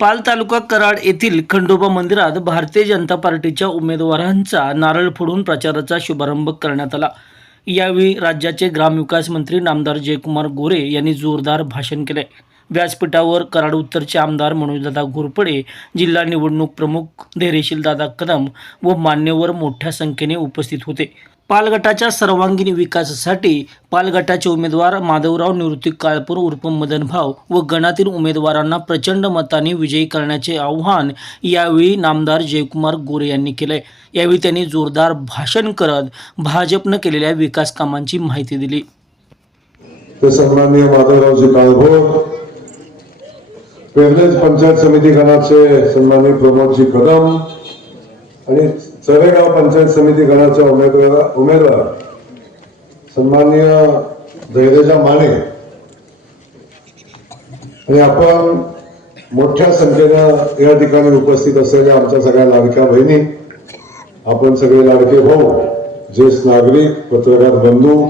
पाल तालुका कराड येथील खंडोबा मंदिरात भारतीय जनता पार्टीच्या उमेदवारांचा नारळ फोडून प्रचाराचा शुभारंभ करण्यात आला। यावेळी राज्याचे ग्रामविकास मंत्री नामदार जयकुमार गोरे यांनी जोरदार भाषण केले। व्यासपीठावर कराड उत्तरचे आमदार मनोजदादा घोरपडे, जिल्हा निवडणूक प्रमुख धैर्यशील दादा कदम व मान्यवर मोठ्या संख्येने उपस्थित होते। पालगटाच्या सर्वांगीण विकासासाठी पालगटाचे उमेदवार माधवराव निवृत्ती काळपूर उर्फ मदनभाव व गणातील उमेदवारांना प्रचंड मताने विजयी करण्याचे आवाहन यावेळी नामदार जयकुमार गोरे यांनी केले। यावेळी त्यांनी जोरदार भाषण करत भाजपने केलेल्या विकास कामांची माहिती दिली। सन्माननीय माधवरावजी काळभोर, पेरलेज पंचायत समिती गणाचे सन्माननीय प्रमोदजी कदम आणि चरेगाव पंचायत समिती गणाच्या उमेदवार सन्माननीय धैर्यजा माने आणि आपण मोठ्या संख्येने या ठिकाणी उपस्थित असलेल्या आमच्या सगळ्या लाडक्या बहिणी, आपण सगळे लाडके भाऊ, ज्येष्ठ नागरिक, पत्रकार बंधू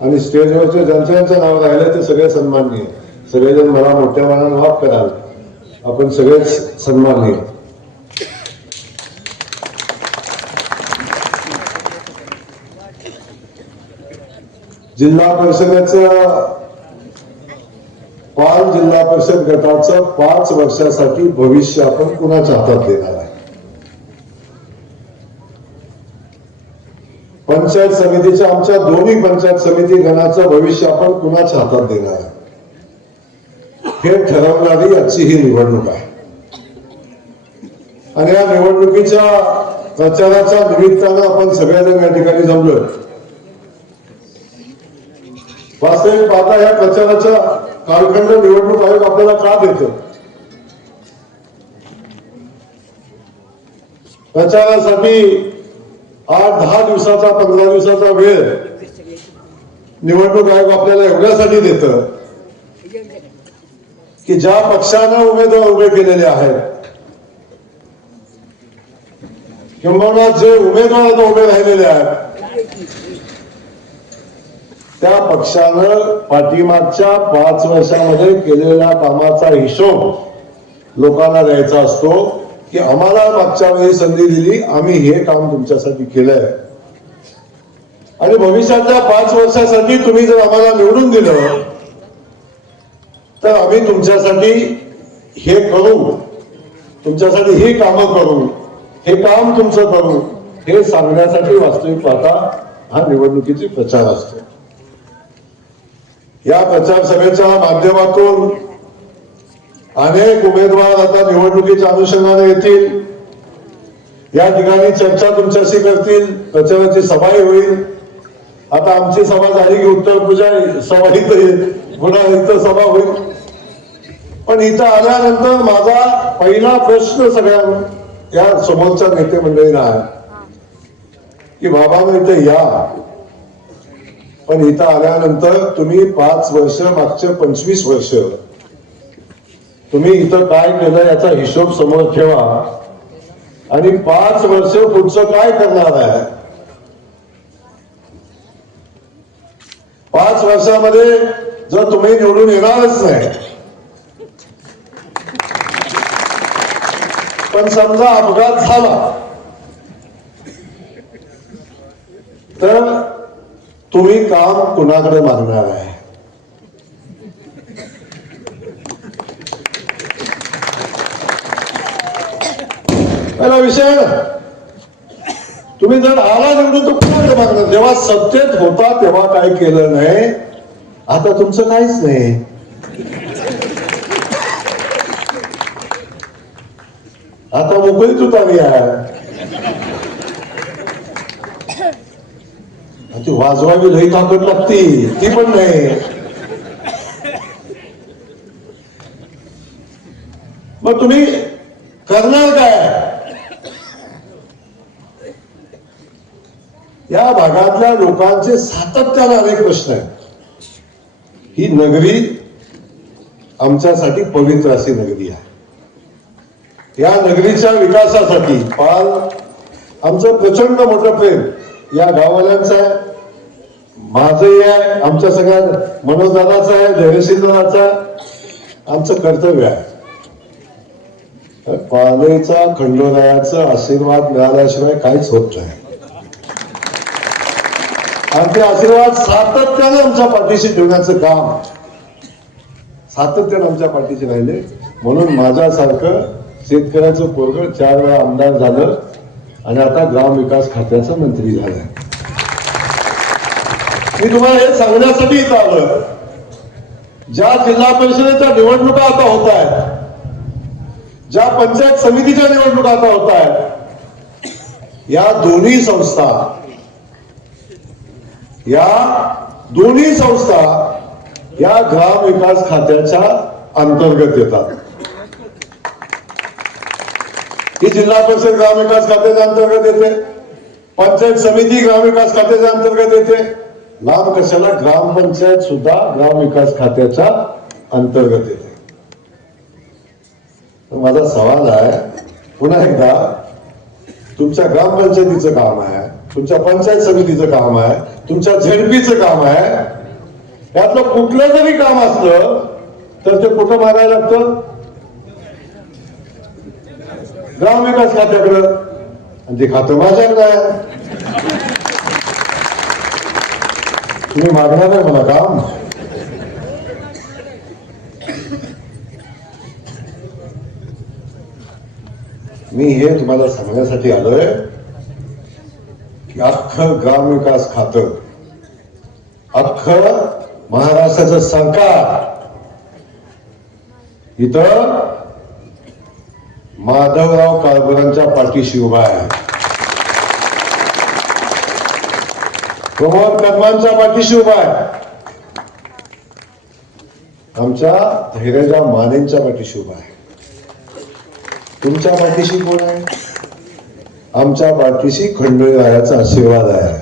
आणि स्टेजवरचे ज्यांचं नाव राहिले ते सगळे सन्माननीय, सगळेजण मला मोठ्या मनाने माफ कराल, आपण सगळेच सन्माननीय। जिल्हा परिषदेचं पाल जिल्हा परिषद गटाचं 5 वर्षासाठी भविष्य आपण कुणाच्या हातात देणार आहे? पंचायत समितीच्या आमच्या दोन्ही पंचायत समिती गणाचं भविष्य आपण कुणाच्या हातात देणार आहे हे ठरवणारी आजची ही निवडणूक आहे। आणि या निवडणुकीच्या प्रचाराच्या निमित्तानं आपण सगळेजण या ठिकाणी जमलोय। वास्तविक पाहता या प्रचाराचा कालखंड निवडणूक आयोग आपल्याला का देतो? प्रचारासाठी 8-10 दिवसाचा 15 दिवसाचा वेळ निवडणूक आयोग आपल्याला एवढ्यासाठी देतं की ज्या पक्षानं उमेदवार उभे केलेले आहेत किंवा जे उमेदवार उभे राहिलेले आहेत त्या पक्षानं पाठीमागच्या 5 वर्षामध्ये केलेल्या कामाचा हिशोब लोकांना द्यायचा असतो की आम्हाला मागच्या वेळी संधी दिली, आम्ही हे काम तुमच्यासाठी केलंय आणि भविष्याच्या 5 वर्षासाठी तुम्ही जर आम्हाला निवडून दिलं तर आम्ही तुमच्यासाठी हे करू, तुमच्यासाठी ही कामं करू, हे काम तुमचं करू, हे सांगण्यासाठी वास्तविक पाहता हा निवडणुकीची प्रचार असतो। या प्रचार सभेच्या माध्यमातून अनेक उमेदवार आता निवडणुकीच्या अनुषंगाने येतील, या ठिकाणी चर्चा तुमच्याशी करतील, प्रचाराची सभाही होईल। आता आमची सभा झाली की उत्तर पूजा सभा इथं सभा होईल। पण इथं आल्यानंतर माझा पहिला प्रश्न सगळ्या या समोरच्या नेते मंडळींना आहे की बाबांनो इथे या, पण इथं आल्यानंतर तुम्ही 5 वर्ष मागचे 25 वर्ष तुम्ही इथं काय केलं याचा हिशोब समोर ठेवा आणि 5 वर्ष पुढचं काय करणार आहे। 5 वर्षामध्ये जर तुम्ही निवडून येणारच नाही, पण समजा अपघात झाला तर तुम्ही काम कुणाकडे मागणार आहे? पहिला विषय तुम्ही जर आला निवडून तो कुणाकडे मागणार? जेव्हा सत्तेत होता तेव्हा काय केलं नाही, आता तुमचं काहीच नाही। आता मोकळी तुतारी आहे, ती वाजवावी लई ताकद लागती, ती पण नाही। मग तुम्ही करणार काय? या भागातल्या लोकांचे सातत्याने अनेक प्रश्न आहेत। ही नगरी आमच्यासाठी पवित्र अशी नगरी आहे। या नगरीच्या विकासासाठी पाल आमचं प्रचंड मोठं प्रेम या गाववाल्यांचं आहे, माझंही आहे, आमच्या सगळ्या मनोजदादाचं आहे, धैर्यशील दादाचं आहे, आमचं कर्तव्य आहे। पालेचा खंडोरायाचा आशीर्वाद मिळाल्याशिवाय काहीच होत नाही आणि ते आशीर्वाद सातत्याने आमच्या पाठीशी ठेवण्याचं काम सातत्याने आमच्या पाठीशी राहिले. म्हणून माझ्यासारखं शेतकऱ्याचं पोरगं 4 वेळा आमदार झालं आणि आता ग्रामविकास खात्याचा मंत्री झालाय. मी तुम्हाला हे सांगण्यासाठी इथं आलं, ज्या जिल्हा परिषदेच्या निवडणुका आता होत आहेत, ज्या पंचायत समितीच्या निवडणुका आता होत आहेत, या दोन्ही संस्था या ग्रामविकास खात्याच्या अंतर्गत येतात. ही जिल्हा परिषद ग्रामविकास खात्याच्या अंतर्गत येते, पंचायत समिती ग्रामविकास खात्याच्या अंतर्गत येते, लांब कशाला ग्रामपंचायत सुद्धा ग्रामविकास खात्याच्या अंतर्गत येते. माझा सवाल आहे, पुन्हा एकदा, तुमच्या ग्रामपंचायतीचं काम आहे, तुमच्या पंचायत समितीचं काम आहे, तुमच्या झेडपीचं काम आहे, यातलं कुठलं जरी काम असलं तर ते कुठं मागायला लागतं? ग्रामविकास खात्याकडं, आणि ते खातं माझ्याकडे आहे. तुम्ही मागणार आहे मला काम? मी हे तुम्हाला सांगण्यासाठी आलोय की अख्खं ग्रामविकास खातं, अख्खं महाराष्ट्राचं सरकार इथं माधवराव कारभारांच्या पाठीशी उभा आहे, प्रमोद कदमांच्या पाठीशी उभा आहे, आमच्या धैर्यजा मानेंच्या पाठीशी उभा आहे. तुमच्या पाठीशी कोण आहे? आमच्या पाठीशी खंडोरायाचा आशीर्वाद आहे.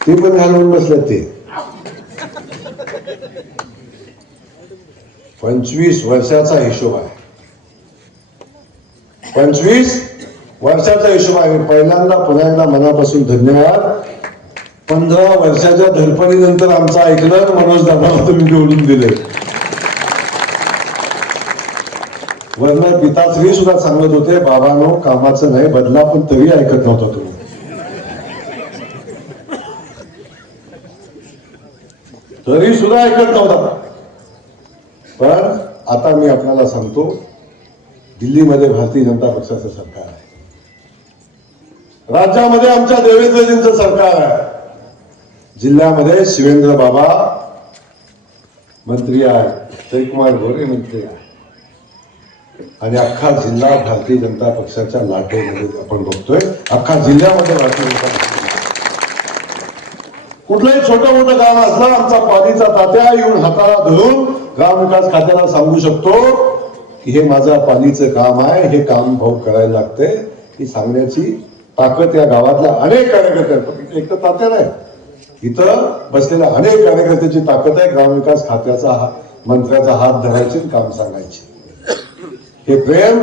ते पण घालवून बसले. ते 25 वर्षाचा हिशोब आहे, 25 वर्षाचा हिशोब आहे. पहिल्यांदा पुन्हा एकदा मनापासून धन्यवाद. 15 वर्षाच्या धडपडीनंतर आमचं ऐकलं, मनोज दादाला तुम्ही निवडून दिले. वर्ण पिताश्री सुद्धा सांगत होते, बाबांनो कामाचं नाही बदला, पण तरी ऐकत नव्हता तुम्ही. तरी सुद्धा ऐकत नव्हता. पण आता मी आपल्याला सांगतो, दिल्लीमध्ये भारतीय जनता पक्षाचं सरकार आहे, राज्यामध्ये आमच्या देवेंद्रजींचं सरकार आहे, जिल्ह्यामध्ये शिवेंद्र बाबा मंत्री आहे, जयकुमार गोरे मंत्री आहे, आणि अख्खा जिल्हा भारतीय जनता पक्षाच्या लाटेमध्ये आपण बघतोय. अख्खा जिल्ह्यामध्ये भारतीय जनता पक्ष, कुठलंही छोटं मोठं काम असलं, आमचा पाणीचा तात्या येऊन हाताला धरून ग्रामविकास खात्याला सांगू शकतो की हे माझं पाणीचं काम आहे, हे काम भाऊ करायला लागते. ही सांगण्याची ताकद या गावातल्या अनेक कार्यकर्ते, एक तर तात्या नाही, इथं बसलेल्या अनेक कार्यकर्त्याची ताकद आहे. ग्रामविकास खात्याचा मंत्र्याचा हात धरायची, काम सांगायची. हे प्रेम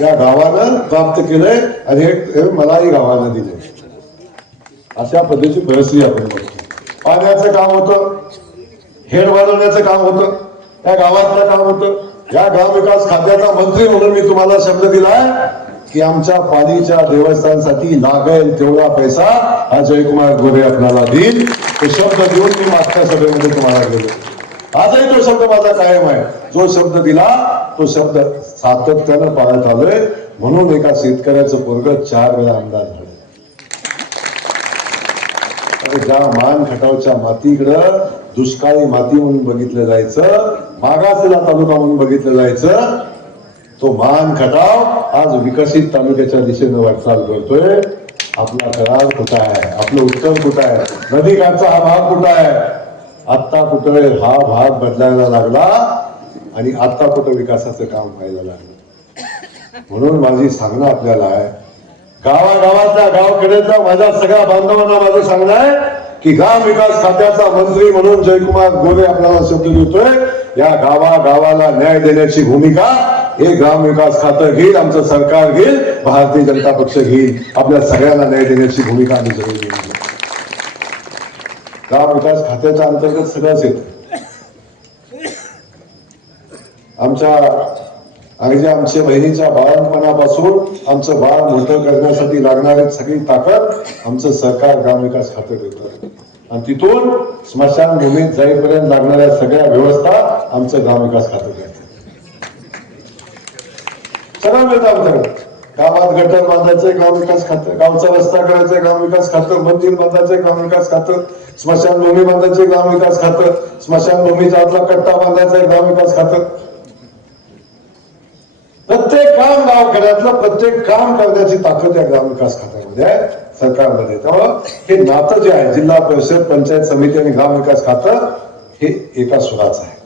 या गावानं प्राप्त केलंय आणि हे प्रेम मलाही गावानं दिले. अशा पद्धतीची परिस्थिती आपण बघतो. पाण्याचं काम होतं, हेड वाढवण्याचं काम होतं, त्या गावातलं काम होतं. या ग्रामविकास खात्याचा मंत्री म्हणून मी तुम्हाला शब्द दिलाय की आमच्या पाणीच्या देवस्थानसाठी लागेल तेवढा पैसा हा जयकुमार गोरे आपल्याला देईल. तो शब्द देऊन मी मागच्या सभेमध्ये तुम्हाला गेलो. आजही तो शब्द माझा कायम आहे. जो शब्द दिला तो शब्द सातत्यानं पाळत आलोय. म्हणून एका शेतकऱ्याचं पोरगं 4 वेळा आमदार झालं. ज्या मान खटावच्या मातीकडं दुष्काळी माती म्हणून बघितलं जायचं, मागासलेला तालुका म्हणून बघितलं जायचं, तो मान खटाव आज विकसित तालुक्याच्या दिशेनं वाटचाल करतोय. आपला करार कुठं आहे? आपलं उत्तर कुठं आहे? नदीकाठचा हा भाग कुठं आहे? आत्ता कुठं हा भाग बदलायला लागला आणि आता कुठं विकासाचं काम व्हायला लागलं. म्हणून माझी सांगणं आपल्याला आहे, गावागावातल्या गावखेड्यातल्या माझ्या सगळ्या बांधवांना माझं सांगणं आहे की ग्राम विकास खात्याचा मंत्री म्हणून जयकुमार गोरे आपल्याला शब्द देतोय. या गावागावाला न्याय देण्याची भूमिका हे ग्राम विकास खातं घेईल, आमचं सरकार घेईल, भारतीय जनता पक्ष घेईल. आपल्या सगळ्यांना न्याय देण्याची भूमिका आम्ही जरूर घेऊ. ग्राम विकास खात्याच्या अंतर्गत सगळंच येतं. आमच्या आणि जे आमच्या बहिणीच्या बाळणपणापासून आमचं बाळ मोठं करण्यासाठी लागणारी सगळी ताकद आमचं सरकार ग्रामविकास खातं देतं आणि तिथून स्मशानभूमीत जाईपर्यंत लागणाऱ्या सगळ्या व्यवस्था आमचं ग्रामविकास खातं देतं. सगळं मिळतं आमच्याकडे. गावात गटर बांधायचंय ग्रामविकास खातं, गावचा रस्ता करायचंय ग्रामविकास खातं, मंदिर बांधायचंय ग्रामविकास खातं, स्मशानभूमी बांधायचे ग्रामविकास खातं, स्मशानभूमीचा आपला कट्टा बांधायचा ग्रामविकास खातं. प्रत्येक काम गावखेड्यातलं प्रत्येक काम करण्याची ताकद या ग्रामविकास खात्यामध्ये आहे, सरकारमध्ये. त्यामुळं हे नातं जे आहे जिल्हा परिषद, पंचायत समिती आणि ग्रामविकास खातं हे एका सुराचं आहे.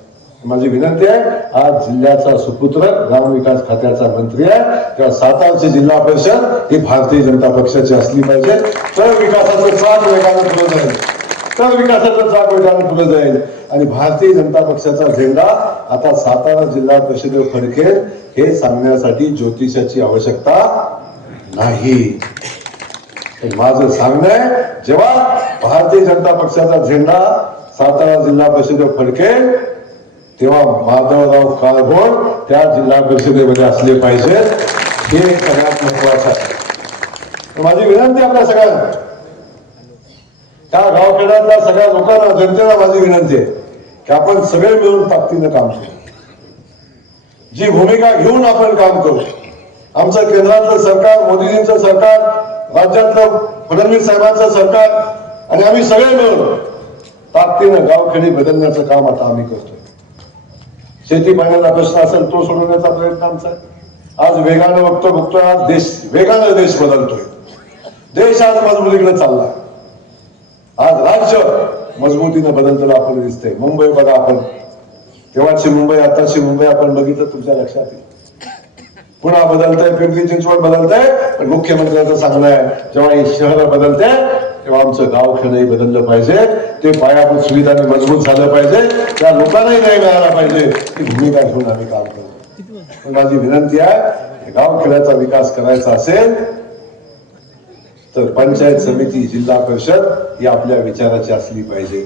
माझी विनंती आहे, आज जिल्ह्याचा सुपुत्र ग्रामविकास खात्याचा मंत्री आहे किंवा सातारची जिल्हा परिषद ही भारतीय जनता पक्षाची असली पाहिजे. तर विकासाचं चाक वेगानं पुढे जाईल, तर विकासाचं चाक वेगानं पुढे जाईल. आणि भारतीय जनता पक्षाचा झेंडा आता सातारा जिल्हा परिषदेवर फडकेल हे सांगण्यासाठी ज्योतिषाची आवश्यकता नाही. माझं सांगणं आहे, जेव्हा भारतीय जनता पक्षाचा झेंडा सातारा जिल्हा परिषदेवर फडकेल तेव्हा माधवराव काळभोर त्या जिल्हा परिषदेमध्ये असले पाहिजेत, हे सगळ्यात महत्वाचं आहे. माझी विनंती आपल्या सगळ्यांना, त्या गावखेड्यातल्या सगळ्या लोकांना, जनतेला माझी विनंती आहे की आपण सगळे मिळून ताकदीनं काम करू. जी भूमिका घेऊन आपण काम करू. आमचं केंद्रातलं सरकार, मोदीजींचं सरकार, राज्यातलं फडणवीस साहेबांचं सरकार आणि आम्ही सगळे मिळून ताकदीनं गावखेडी बदलण्याचं काम आता आम्ही करतोय. शेती पाण्याचा प्रश्न असेल तो सोडवण्याचा प्रयत्न आमचा आहे. आज वेगानं बघतोय, आज वेगानं देश बदलतोय. देश आज मजबुतीकडे चाललाय. आज राज्य मजबूतीनं बदलताना आपण दिसतंय. मुंबई बघा, आपण तेव्हाची मुंबई आताची मुंबई आपण बघितलं, तुमच्या लक्षात येईल. पुन्हा बदलतंय, पिंपरी चिंचवड बदलतंय, पण मुख्यमंत्र्यांचं सांगणं आहे जेव्हा ही शहरं बदलते तेव्हा आमचं गावखेडही बदललं पाहिजे. ते पायाभूत सुविधांनी मजबूत झालं पाहिजे, त्या लोकांनाही न्याय मिळाला पाहिजे. ही भूमिका घेऊन आम्ही काम करतो. माझी विनंती आहे, गावखेड्याचा विकास करायचा असेल तर पंचायत समिती, जिल्हा परिषद ही आपल्या विचाराची असली पाहिजे.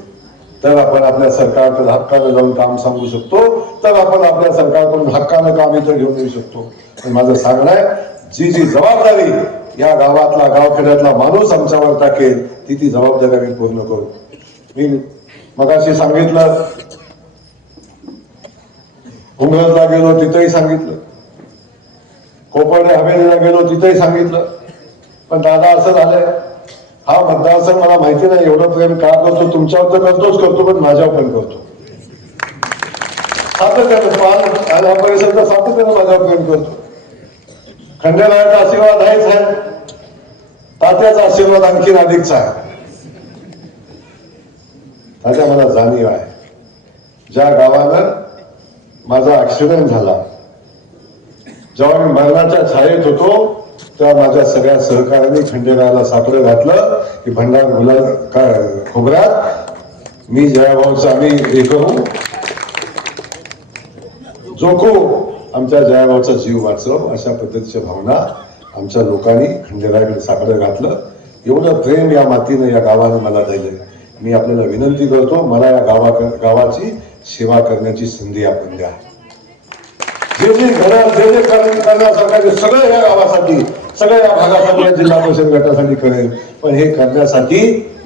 तर आपण आपल्या सरकारकडे हक्कानं जाऊन काम सांगू शकतो, तर आपण आपल्या सरकारकडून हक्कानं काम इथं घेऊन येऊ शकतो. पण माझं सांगणं आहे, जी जबाबदारी या गावातला, गावखेड्यातला माणूस आमच्यावर टाकेल ती जबाबदारी आम्ही पूर्ण करू. मी मगाशी सांगितलं, उमरला गेलो तिथंही सांगितलं, कोपर्डे हवेलीला गेलो तिथंही सांगितलं. पण दादा असं झालंय, हा मतदारसंघ मला माहिती नाही एवढं प्रेम का करतो, तुमच्यावर तर करतो, पण माझ्यावर पण करतो. सातत्यानं पान आणि हा परिसर सातत्यानं माझ्यावर प्रेम करतो. खंडेरायाचा आशीर्वाद आहेच आहे, तात्याचा आशीर्वाद आणखीन अधिकचा आहे. तात्या, मला जाणीव आहे, ज्या गावानं माझा ऍक्सिडेंट झाला, जेव्हा मी मरणाच्या छायेत होतो तेव्हा माझ्या सगळ्या सहकार्याने खंडेरायाला साकडं घातलं की भंडार गुलाब खोबऱ्यात मी जयाभाऊचं आम्ही हे करू, जोखू, आमच्या जयाभाऊचा जीव वाचव, अशा पद्धतीच्या भावना आमच्या लोकांनी खंडेरायाकडे साकडं घातलं. एवढं प्रेम या मातीनं, या गावानं मला दिलंय. मी आपल्याला विनंती करतो, मला या गावाची सेवा करण्याची संधी आपण द्या. जे करण्यासारखं सगळं या गावासाठी, सगळ्या या भागासाठी, या जिल्हा परिषद गटासाठी करेल. पण हे करण्यासाठी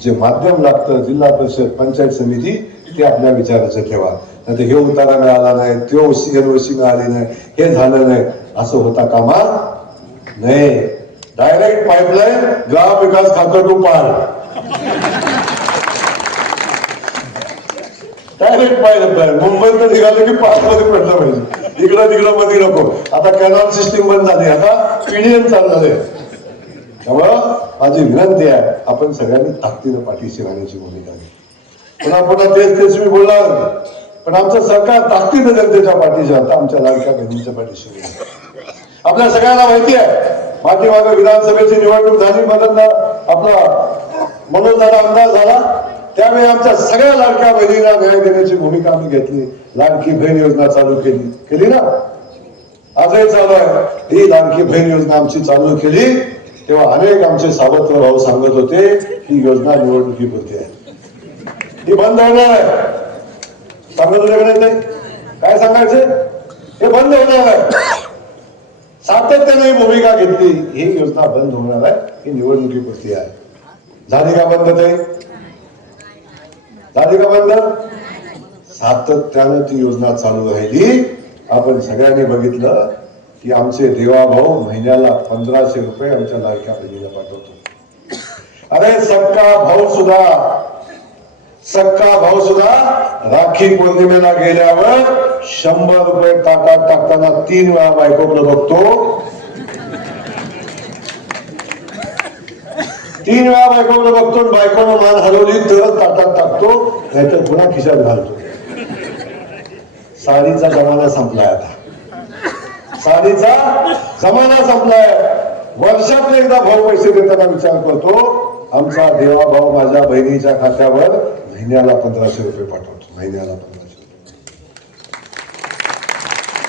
जे माध्यम लागतं, जिल्हा परिषद, पंचायत समिती, ते आपल्या विचाराचं ठेवा. नाही हे उतारा मिळाला नाही, तो NOC मिळाली नाही, हे झालं नाही, असं होता कामा नये. डायरेक्ट पाईपलाईन ग्राम विकास खातं टू पार, डायरेक्ट पाईपलाईन मुंबईत निघालं की पाचमध्ये पडलं पाहिजे. इकडं तिकडं मध्ये नको. आता कॅनॉल सिस्टीम बंद झाली, आता PDM चालणार आहे. त्यामुळं माझी विनंती आहे, आपण सगळ्यांनी ताकदीनं पाठीशी राहण्याची भूमिका घ्या. पुन्हा तेच मी बोलणार, पण आमचं सरकार ताकदीनं जनतेच्या पाठीशी, आता आमच्या लाडक्या बहिणींच्या पाठीशी. आपल्या सगळ्यांना माहिती आहे, पाठीमागे विधानसभेची निवडणूक झाली, मधला आपला मनोज दादा आमदार झाला, त्यावेळी आमच्या सगळ्या लाडक्या बहिणीला न्याय देण्याची भूमिका आम्ही घेतली. लाडकी बहीण योजना चालू केली ना, आजही चालू आहे. ही लाडकी बहीण योजना आमची चालू केली तेव्हा अनेक आमचे सावत्र भाऊ सांगत होते ही योजना निवडणुकीपुरती आहे, ही बंद होणार आहे. सांगत होते नाही, काय सांगायचे, हे बंद होणार आहे. सातत्याने भूमिका घेतली, ही योजना बंद होणार आहे, ही निवडणुकीपुरती आहे. झाली का बंद ते? झाली का बंद? सातत्यानं ती योजना चालू राहिली. आपण सगळ्यांनी बघितलं की आमचे देवाभाऊ महिन्याला 1500 रुपये आमच्या लाडक्या बहिणीला पाठवतो. अरे सक्का भाऊ सुद्धा राखी पौर्णिमेला गेल्यावर 100 रुपये ताटात टाकताना 3 वेळा बायकोकडे बघतो. 3 वेळा बायकोकडे बघतो. बायकोनं मान हलवली तरच ताटात टाकतो, नाहीतर पुन्हा खिशात घालतो. साडीचा जमाना संपलाय आता. साडीचा जमाना संपलाय. वर्षातून एकदा भाऊ पैसे देताना विचार करतो, आमचा देवा भाऊ माझ्या बहिणीच्या खात्यावर महिन्याला 1500 रुपये पाठवतो. महिन्याला 1500 रुपये.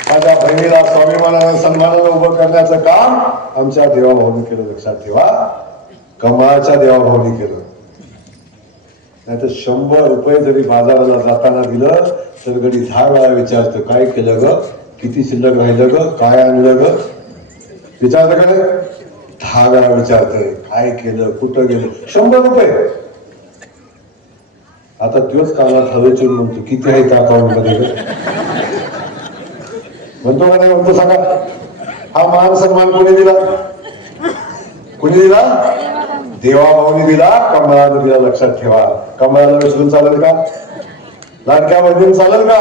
माझ्या बहिणीला स्वाभिमानानं सन्मानानं उभं करण्याचं काम आमच्या देवा भाऊने केलं. लक्षात ठेवा, कमळाच्या देवा भाऊने केलं. नाहीतर 100 रुपये जरी बाजाराला जाताना दिलं तर कधी 10 वेळा विचारतं, काय केलं ग, किती शिल्लक राहिलं ग, काय आणलं ग, विचारतं का नाही? 10 वेळा विचारतंय, काय केलं, कुठं गेलं. 100 रुपये. आता तोच कानात हवेचून म्हणतो, किती आहे त्या अकाउंट मध्ये? म्हणतो का नाही म्हणतो? सांगा. हा मान सन्मान कोणी दिला? कोणी दिला? देवाभाऊनी दिला, कमळाने दिला. लक्षात ठेवा. कमळाला विसरून चालेल का? लाडक्या बहिणीला चालेल का?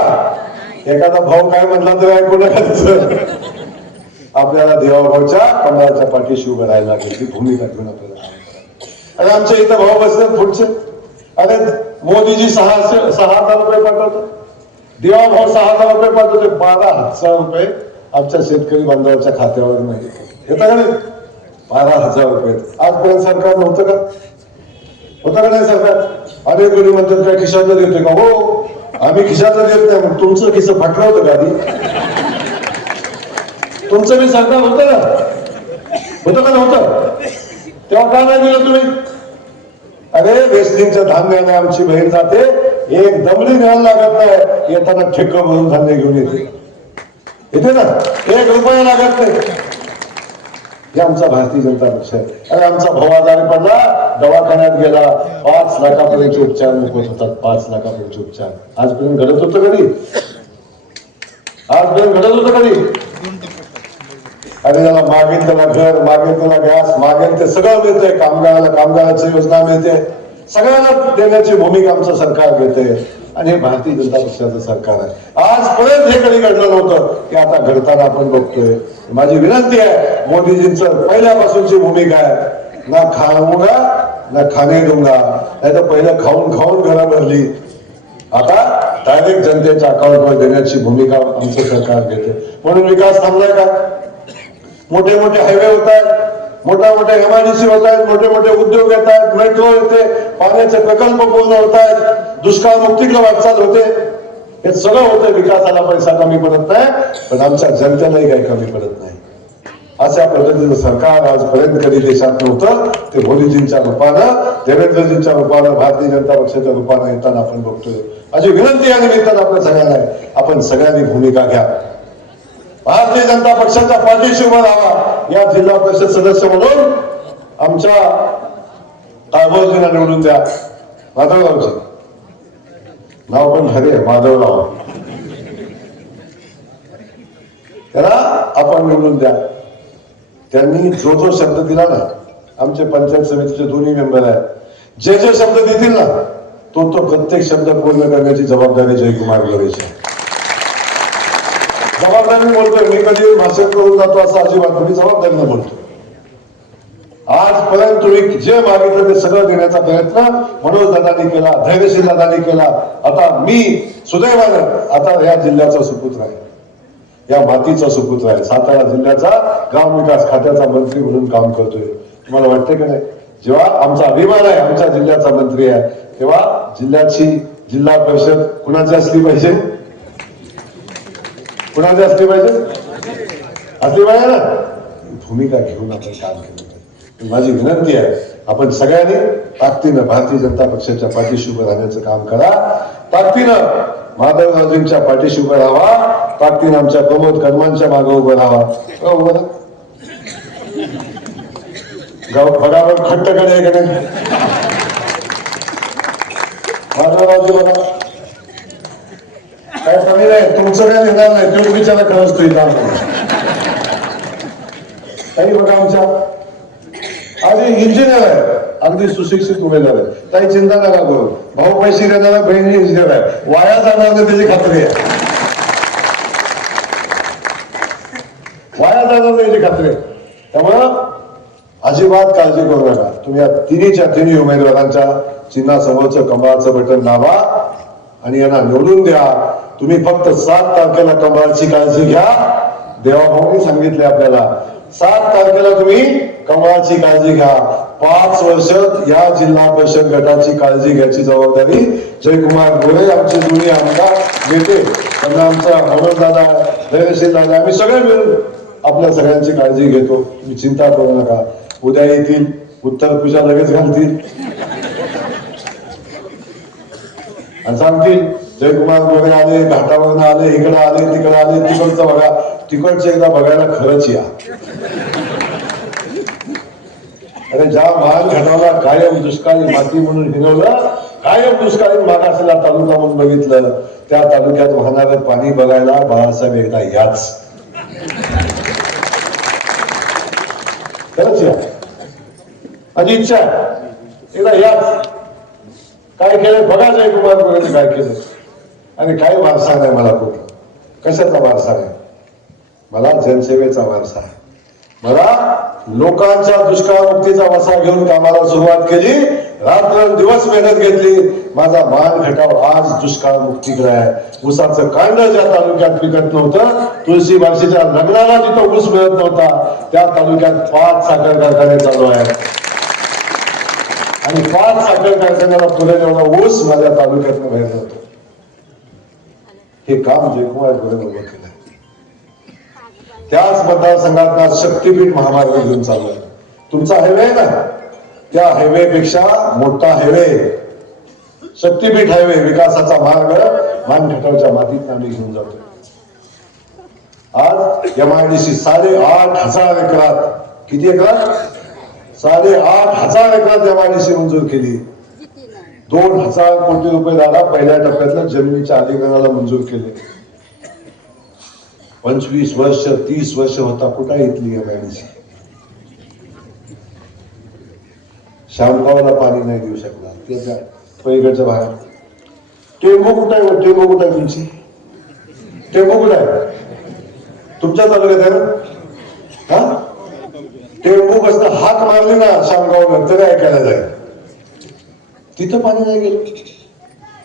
एखादा भाऊ काय म्हटला तर ऐकू नका. आपल्याला देवाभाऊच्या कमळाच्या पाठीशी उभं राहायला लागेल. ती भूमिका घेऊन आपल्याला. अरे आमच्या इथं भाऊ बसले पुढचे. अरे मोदीजी 6,000 रुपये पाठवतो. देवाभाऊ 6,000 रुपये पाठवते. 12,000 रुपये आमच्या शेतकरी बांधवाच्या खात्यावर नाही येतं का नाही? 12,000 रुपये. आजपर्यंत सरकार नव्हतं का? होतं का नाही सरकार? अनेक कोणी म्हणतात काय खिशातलं देतोय का? हो, आम्ही खिशातलं देत नाही. मग तुमचं खिस्सं फाटलं होतं का आधी? तुमचं मी सरकार होतं ना? होतं का नव्हतं? तेव्हा का नाही दिलं तुम्ही? अरे वेस्टिंगचं धान्याने आमची बहीण जाते, एक दमडी न्यायला लागत नाही. येताना ठेक भरून धान्य घेऊन येते ना. 1 रुपया लागत नाही. हे आमचा भारतीय जनता पक्ष आहे. अरे आमचा भाऊ आजारी पडला, दवाखान्यात गेला, 5 लाखापर्यंत उपचार मोफत होतात. 5 लाखापर्यंत उपचार. आजपर्यंत घडत होतं कधी? आजपर्यंत घडत होतं कधी? अरे त्याला मागेल त्याला घर, मागेल त्याला गॅस, मागेल ते सगळं मिळतंय. कामगाराला कामगाराची योजना मिळते. सगळ्यांना देण्याची भूमिका आमचं सरकार घेते. आणि हे भारतीय जनता पक्षाचं सरकार आहे. आजपर्यंत हे कधी घडलं नव्हतं की आता घडताना आपण बघतोय. माझी विनंती आहे, मोदीजींचं पहिल्यापासूनची भूमिका आहे, ना खाऊंगा ना खाणे दूंगा. नाही तर पहिलं खाऊन खाऊन घरं भरली, आता डायरेक्ट जनतेच्या अकाउंटवर देण्याची भूमिका आमचं सरकार घेते. म्हणून विकास थांबलाय का? मोठे मोठे हायवे होत आहेत, मोठ्या मोठ्या MIDC होत आहेत, मोठे मोठे उद्योग येत आहेत, मेट्रो येते, पाण्याचे प्रकल्प पूर्ण होत आहेत, दुष्काळ मुक्तीकडे वाटचाल होते. हे सगळं होतं. विकासाला पैसा कमी पडत नाही, पण आमच्या जनतेलाही काही कमी पडत नाही. अशा पद्धतीचं सरकार आजपर्यंत कधी देशात नव्हतं. ते मोदीजींच्या रूपानं, देवेंद्रजींच्या रूपानं, भारतीय जनता पक्षाच्या रूपानं येताना आपण बघतोय. माझी विनंती या निमित्तानं आपल्या सगळ्यांना आहे, आपण सगळ्यांनी भूमिका घ्या. भारतीय जनता पक्षाच्या पाठीशी उभा राहा. या जिल्हा परिषद सदस्य म्हणून आमच्या तायभाऊजींना निवडून द्या. माधवरावजी नाव पण खरे माधवराव, त्याला आपण निवडून द्या. त्यांनी जो जो शब्द दिला ना, आमचे पंचायत समितीचे दोन्ही मेंबर आहेत, जे जे शब्द देतील ना, तो प्रत्येक शब्द पूर्ण करण्याची जबाबदारी जयकुमार गोरेची आहे. जबाबदारीने बोलतोय. मी कधी भाषण करून जातो असं अजिबात. मी जबाबदारीने बोलतो. आजपर्यंत तुम्ही जे मागितलं ते सगळं देण्याचा प्रयत्न मनोज दादांनी केला, धैर्यशील दादांनी केला. आता मी सुदैवानं आता या जिल्ह्याचा सुपुत्र आहे, या मातीचा सुपुत्र आहे. सातारा जिल्ह्याचा ग्रामविकास खात्याचा मंत्री म्हणून काम करतोय. तुम्हाला वाटतं की नाही? जेव्हा आमचा अभिमान आहे, आमच्या जिल्ह्याचा मंत्री आहे, तेव्हा जिल्ह्याची जिल्हा परिषद कुणाची असली पाहिजे? कुणाची असली पाहिजे? असली पाहिजे ना. भूमिका घेऊन आपण काम केलं पाहिजे. माझी विनंती आहे, आपण सगळ्यांनी ताकदीनं भारतीय जनता पक्षाच्या पाठीशी उभं राहण्याचं काम करा. ताकदीनं माधवरावजींच्या पाठीशी उभं राहावा. ताकदीनं आमच्या प्रमोद कर्मांच्या मागे उभं राहावा. बघा खट्टकडे आहे का नाही? माझं राजू बघा काय कमी नाही, तुमचं काय निघणार नाही, तो विचारा खरंच तो इथं काही बघा आमच्या आधी इंजिनियर आहे, अगदी सुशिक्षित उमेदवार आहे, काही चिंता नका करू. भाऊ पैसे देणारा बहिणी इंजिनियर आहे, वाया जाणार नाही त्याची खात्री आहे, वाया जाणार नाही याची खात्री आहे. त्यामुळं अजिबात काळजी करू नका. तुम्ही या तिन्ही उमेदवारांच्या चिन्हासमोरचं कमळाचं बटन दाबा आणि यांना निवडून द्या. तुम्ही फक्त 7 तारखेला कमळाची काळजी घ्या. देवाभाऊनी सांगितले आपल्याला 7 तारखेला तुम्ही कमळाची काळजी घ्या. 5 वर्ष या जिल्हा परिषद गटाची काळजी घ्यायची जबाबदारी जयकुमार गोरे आमचे जुने आमदार नेते, त्यांना आमचा मनोज दादा, धैर्यशील दादा, आम्ही सगळे मिळून आपल्या सगळ्यांची काळजी घेतो. तुम्ही चिंता करू नका. उद्या येतील, उत्तर पूजा लगेच घालतील आणि सांगतील जयकुमार गोरे आले, घाटावरून आले, इकडे आले, तिकडे आले, तिकडचं बघा. तिकडचे एकदा बघायला खरंच या. अरे ज्या महान घाटावला कायम दुष्काळी माती म्हणून हिरवलं, कायम दुष्काळी मागासलेला तालुका म्हणून बघितलं, त्या तालुक्यात वाहणारं पाणी बघायला बाळासाहेब एकदा याच. खरंच या, माझी इच्छा आहे एकदा याच. काय केलं बघा जयकुमार गोरेने काय केलं. आणि काही वारसा नाही मला कुठं, कशाचा वारसा नाही, मला जनसेवेचा वारसा आहे. मला लोकांच्या दुष्काळमुक्तीचा वसा घेऊन कामाला सुरुवात केली, रात्रंदिवस मेहनत घेतली. माझा मान घटाव आज दुष्काळ मुक्तीकडे आहे. ऊसाचं कांड ज्या तालुक्यात पिकत नव्हतं, तुळशी बारशीच्या लग्नाला तिथं ऊस मिळत नव्हता, त्या तालुक्यात 5 साखर कारखाने चालू आहेत आणि 5 साखर कारखान्याला पुरेल एवढा ऊस माझ्या तालुक्यातनं बाहेर जातो. हे काम जयकुमार गोरे बरोबर केलं. त्याच मतदारसंघात शक्तीपीठ महामार्ग घेऊन चाललोय. तुमचा हायवे आहे ना, त्या हायवे पेक्षा मोठा हायवे शक्तीपीठ हायवे, विकासाचा मार्ग मानखटावच्या मातीत आम्ही घेऊन जातो. आज MIDC 8,500 एकरात, किती एकरात? 8,500 एकरात MIDC मंजूर केली. 2,000 कोटी रुपये दादा पहिल्या टप्प्यातल्या जमिनीच्या अधिग्रहणाला मंजूर केले. 25 वर्ष 30 वर्ष होता कुठे इथली MIDC. शामगावला पाणी नाही देऊ शकला, त्याच्या पलीकडच्या बाहेर. टेंबू कुठं आहे? टेंबू कुठं आहे तुमची? टेंबू कुठं आहे? तुमच्या तालुक्यात आहे ना? हा, टेंबू कसं हात मारली ना शामगावला तरी ऐकायला जाईल. तिथं पाणी नाही गेलं.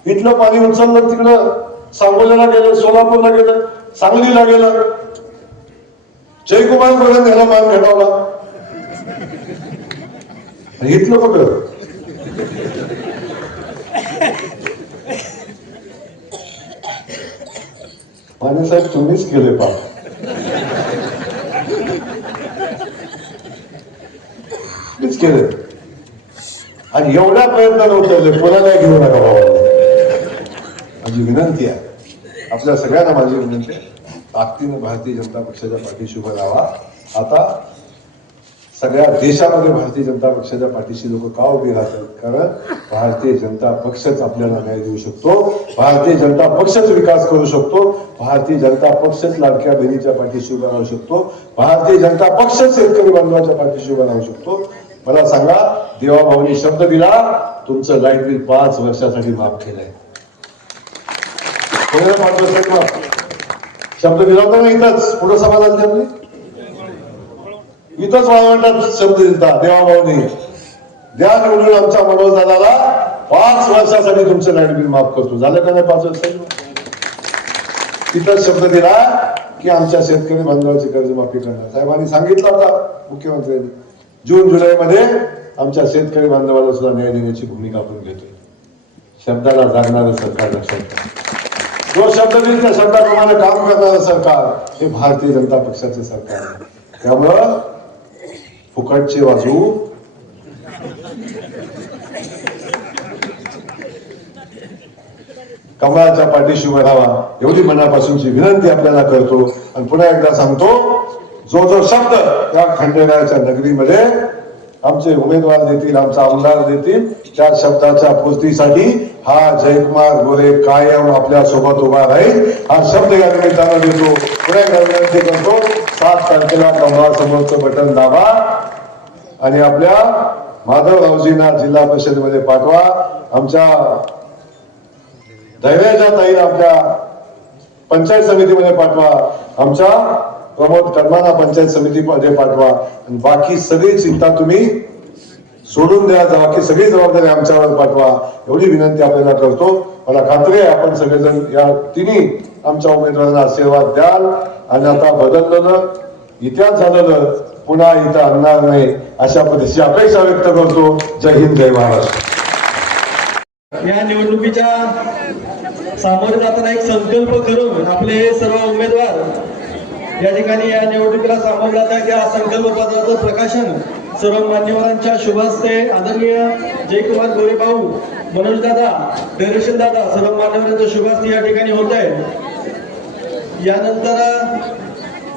इथलं पाणी उचललं तिकडं सांगोल्याला गेलं, सोलापूरला गेलं, सांगलीला गेलं. जयकुमार गोरे याला मान घटावला, इथलं कुठं? पाणी साहेब तुम्हीच केले पा. मीच केले आणि एवढ्या प्रयत्न उतरले. कोणाला घेऊ नका बाबा, माझी विनंती आहे आपल्या सगळ्यांना. माझी विनंती आहे ताकदीनं भारतीय जनता पक्षाच्या पाठीशी उभं राहावा. आता सगळ्या देशामध्ये भारतीय जनता पक्षाच्या पाठीशी लोक का उभे राहतात? कारण भारतीय जनता पक्षच आपल्याला न्याय देऊ शकतो, भारतीय जनता पक्षच विकास करू शकतो, भारतीय जनता पक्षच लाडक्या बहिणीच्या पाठीशी उभा राहू शकतो, भारतीय जनता पक्षच शेतकरी बांधवाच्या पाठीशी उभा राहू शकतो. मला सांगा, देवाभाऊनी शब्द दिला, तुमचं लाईट बिल 5 वर्षासाठी माफ केलंय. 5 वर्षासाठी माफ शब्द दिला होता ना. इथंच पुढं सभा झाली आपली, इथंच वाळवंटात शब्द दिलता देवाभाऊनी. द्या निवडून आमच्या मनोज दादाला, 5 वर्षासाठी तुमचं लाईट बिल माफ करतो. झालं का नाही 5 वर्षासाठी? तिथंच शब्द दिला की आमच्या शेतकरी बांधवाची कर्जमाफी करणार. साहेबांनी सांगितलं होता मुख्यमंत्र्यांनी, जून जुलैमध्ये आमच्या शेतकरी बांधवाला सुद्धा न्याय देण्याची भूमिका आपण घेतोय. शब्दाला जागणारं सरकार लक्षात घ्या. जो शब्द देईल त्या शब्दाप्रमाणे काम करणारं सरकार हे भारतीय जनता पक्षाचे सरकार आहे. त्यामुळं फुकटचे वाजू कमळाच्या पाठीशी उभा राहावा एवढी मनापासूनची विनंती आपल्याला करतो. आणि पुन्हा एकदा सांगतो, जो जो शब्द त्या खंडेरायाच्या नगरीमध्ये आमचे उमेदवार देतील, आमचा आमदार देतील, त्या शब्दाच्या पूर्तीसाठी हा जयकुमार गोरे कायम आपल्या सोबत उभा राहील हा शब्द या निमित्तानं देतो. पुढे विनंती करतो 7 तारखेला कमळासमोरचं बटन दाबा आणि आपल्या माधवरावजींना जिल्हा परिषदेमध्ये पाठवा. आमच्या धैर्याच्या ताई आपल्या पंचायत समितीमध्ये पाठवा. आमच्या प्रमोद कर्माना पंचायत समितीमध्ये पाठवा. आणि बाकी सगळी चिंता तुम्ही सोडून द्या. बाकी सगळी जबाबदारी आमच्यावर पाठवा एवढी विनंती आपल्याला करतो. मला खात्री आहे आपण सगळेजण या तिन्ही आमच्या उमेदवारांना आशीर्वाद द्याल आणि आता बदललेलं इतिहास झालेलं पुन्हा इथं आणणार नाही अशा पद्धतीची अपेक्षा व्यक्त करतो. जय हिंद, जय महाराष्ट्र. या निवडणुकीच्या सामोरे जाताना एक संकल्प करून आपले सर्व उमेदवार या ठिकाणी या निवडणुकीला सामोरे जात आहेत. या संकल्प पत्राचं प्रकाशन सर्व मान्यवरांच्या शुभ हस्ते आदरणीय जयकुमार गोरे भाऊ, मनोज दादा, डेरेशन दादा, सर्व मान्यवरांच्या शुभ हस्ते या ठिकाणी होत आहे. यानंतर